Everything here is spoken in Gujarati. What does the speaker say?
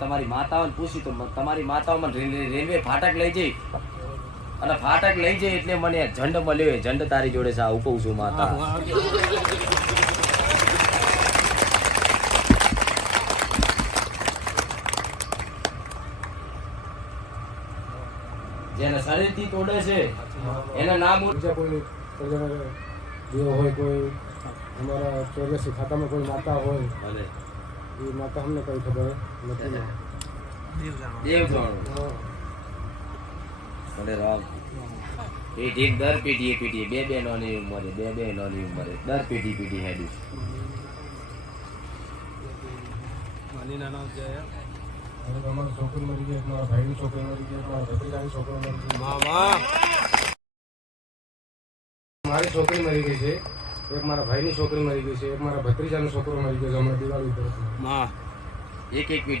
તમારી માતાઓને પૂછી તો તમારી માતાઓ મને રેલવે ફાટક લઈ જઈ અને ફાટક લઈ જઈ એટલે મને ઝંડ મળ્યો. ઝંડ તારી જોડે છે, આવું કહું છું માતા. જેને શરીરથી તોડે છે એના નામ કોઈ દેવ હોય, કોઈ અમારા ચોર્યાસી ખાતામાં કોઈ માતા હોય, એ માતા અમને કઈ ખબર નથી. દેવ જાણો અને રામ પેઢી દર પેઢીએ બે બહેનોની ઉંમરે દર પેઢી હેડી. અમારી છોકરી મરી ગઈ, મારા ભાઈની છોકરી મરી ગઈ, મારા ભત્રીજાની છોકરી મરી ગઈ, મારી છોકરી મરી ગઈ છે, એક મારા ભાઈની છોકરી મરી ગઈ છે, એક મારા ભત્રીજાનો છોકરો મરી ગયો છે હમણાં દિવાળી પર. એક પેઢી